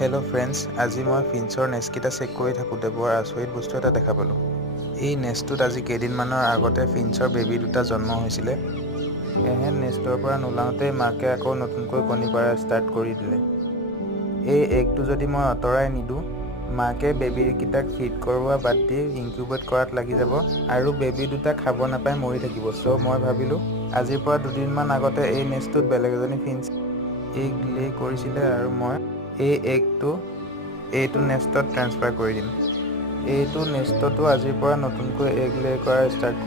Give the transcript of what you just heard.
Hello' friends, আজি মই ফিঞ্চৰ নেষ্টকেইটা check কৰি থাকোঁতে বৰ আচৰিত বস্তু এটা দেখা পালোঁ। এই নেষ্টটোত আজি কেইদিনমানৰ আগতে ফিঞ্চৰ বেবী দুটা জন্ম হৈছিলে। এহেঁত নেষ্টৰ পৰা নোলাওঁতেই মাকে আকৌ নতুনকৈ কণী পৰা ষ্টাৰ্ট কৰি দিলে। এই এগটো যদি মই আঁতৰাই নিদিওঁ, মাকে বেবীকেইটাক ফিড কৰোৱা বাদ দি ইনকিউবেট কৰাত লাগি যাব আৰু বেবী দুটা খাব নাপাই মৰি থাকিব। চ' মই ভাবিলোঁ আজিৰ পৰা দুদিনমান আগতে এই নেষ্টটোত বেলেগ এজনী ফিঞ্চ এগ লে কৰিছিলে আৰু মই এই এগটো এইটো নেষ্টত ট্ৰান্সফাৰ কৰি দিম। এইটো নেষ্টতো আজিৰ পৰা নতুনকৈ এগ লে কৰা ষ্টাৰ্ট কৰিছে।